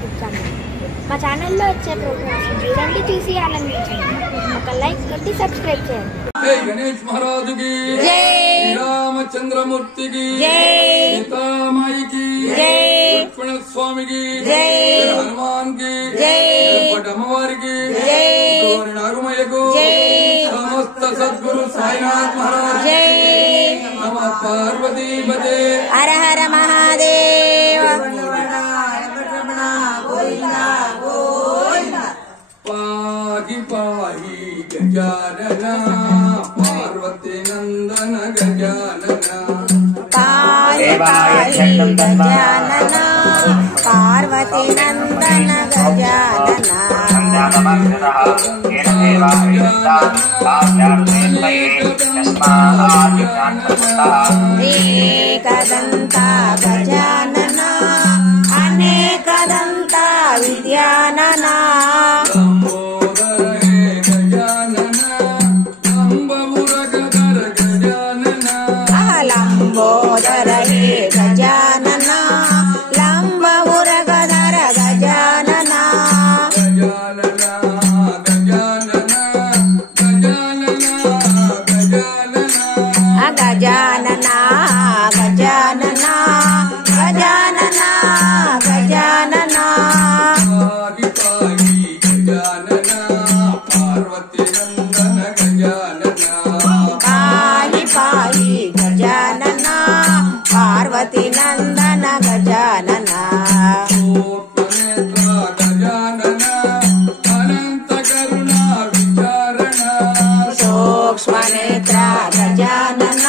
YouTube channel. మా ఛానల్లో వచ్చే ప్రోగ్రామ్స్ చూడండి, చూసి ఆనందించండి. ఒక లైక్ కొట్టి సబ్స్క్రైబ్ చేయండి. జై గణేష్ మహారాజు కి జై, రామచంద్రమూర్తి కి జై, సీతామాయి కి జై, లక్ష్మణ స్వామి కి జై, హనుమాన్ కి జై, అమ్మవారి కి జై, నాగమయ్య కు జై, సమస్త సద్గురు సాయినాథ్ మహారాజ్ జై, నమ పార్వతీ పదే హర హర మహాదేవ. పాహి పాహి గజానన పార్వతీ నందన గజానన, పాహి పాహి గజానన పార్వతీ నందన గజానన. ఏకదంత గజానన అనేకదంత విద్యానన, లంబోదర హే గజానన లంబమురగధర గజానన, గజానన గజానన గజానన గజానన. పాహి పాహి గజానన పార్వతీ నందన గజానన, సూక్ష్మనేత్ర గజానన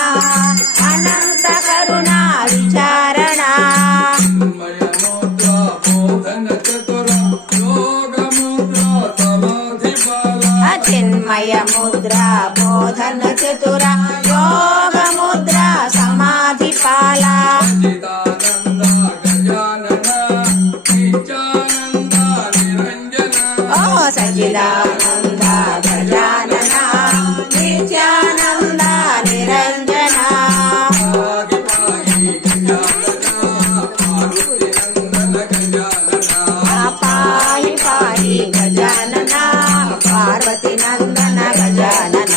అనంత కరుణా విచారణ, చిన్మయ ముద్ర బోధన చతుర యోగ ముద్ర సమాధి పాల, ఓ సచిదానంద గజానన నిత్యానంద నిరంజన, పాహి పాహి గజానన పార్వతీ నందన గజానన,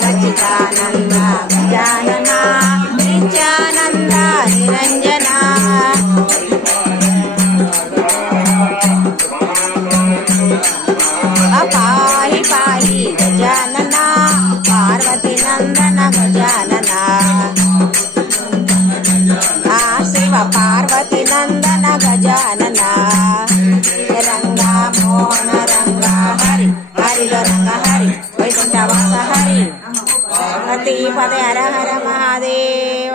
సచిదానంద గజానన నిత్యానంద నిరంజన, పాహి పాహి గజానన పార్వతీ నందన గజానన, శివ పార్వతీ నందన గజానన, రంగా మోహన రంగా హరి హరి రంగ హరి వైకుంఠ వాస హరి పార్వతీ పదే హర హర మహాదేవ.